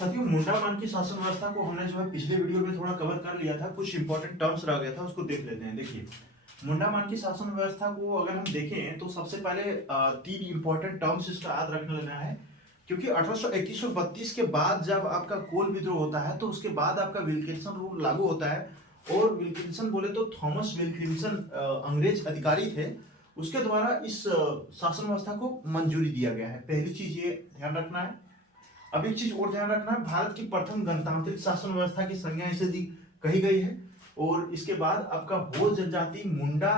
साथियों, मुंडामान की शासन व्यवस्था को हमने जो है पिछले वीडियो में थोड़ा कवर कर लिया था, कुछ इंपॉर्टेंट टर्म्स रह गया था, उसको देख लेते हैं। देखिए, मुंडामान की शासन व्यवस्था को अगर हम देखें तो सबसे पहले तीन इंपॉर्टेंट टर्म्स इसका याद रखने लेना है, क्योंकि 1831 और 32 के बाद जब आपका कोल विद्रोह होता है तो उसके बाद आपका विल्किंसन रूल लागू होता है। और विल्किंसन बोले तो थॉमस विल्किंसन अंग्रेज अधिकारी थे, उसके द्वारा इस शासन व्यवस्था को मंजूरी दिया गया है। पहली चीज ये ध्यान रखना है। अब एक चीज और ध्यान रखना है, भारत की प्रथम गणतांत्रिक शासन व्यवस्था की संज्ञा इसे दी कही गई है। और इसके बाद आपका हो जनजाति मुंडा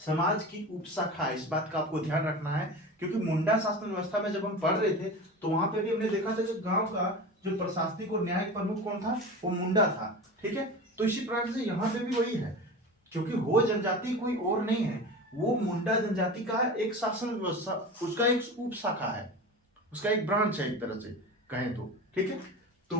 समाज की उपशाखा है, इस बात का आपको ध्यान रखना है, क्योंकि मुंडा शासन व्यवस्था में जब हम पढ़ रहे थे तो वहां पे भी हमने देखा था कि गांव का जो प्रशासनिक और न्यायिक प्रमुख कौन था, वो मुंडा था। ठीक है, तो इसी प्रकार से यहाँ पे भी वही है, क्योंकि हो जनजाति कोई और नहीं है, वो मुंडा जनजाति का एक शासन व्यवस्था, उसका एक उप शाखा है, उसका एक ब्रांच है एक तरह से कहें तो। ठीक है, तो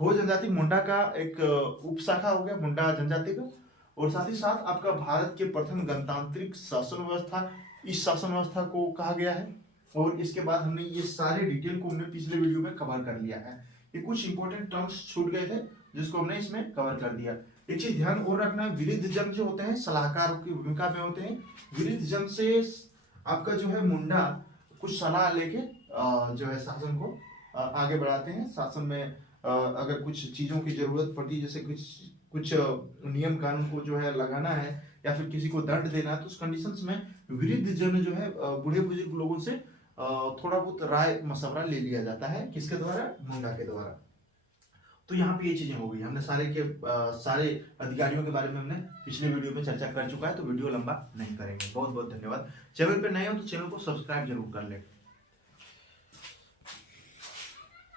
हो जनजाति मुंडा का एक उप शाखा हो गया मुंडा जनजाति का। और साथ ही साथ आपका भारत के प्रथम गणतांत्रिक शासन व्यवस्था, इस शासन व्यवस्था को कहा गया है। और इसके बाद हमने ये सारे डिटेल को हमने पिछले वीडियो में कवर कर लिया है। ये कुछ इंपॉर्टेंट टर्म्स छूट गए थे जिसको हमने इसमें कवर कर दिया। एक चीज ध्यान और रखना है, विरुद्ध जन जो होते हैं सलाहकार की भूमिका में होते हैं। विरुद्ध जन से आपका जो है मुंडा कुछ सलाह लेके जो है शासन को आगे बढ़ाते हैं। शासन में अगर कुछ चीजों की जरूरत पड़ती, जैसे कुछ नियम कानून को जो है लगाना है या फिर किसी को दंड देना है, तो उस कंडीशंस में विरुद्ध जन जो है बूढ़े बुजुर्ग लोगों से थोड़ा बहुत राय मशवरा ले लिया जाता है। किसके द्वारा? मुंडा के द्वारा। तो यहाँ पे ये चीजें हो गई। हमने सारे अधिकारियों के बारे में हमने पिछले वीडियो में चर्चा कर चुका है, तो वीडियो लंबा नहीं करेंगे। बहुत बहुत धन्यवाद। चैनल पे नए हो तो चैनल को सब्सक्राइब जरूर कर ले।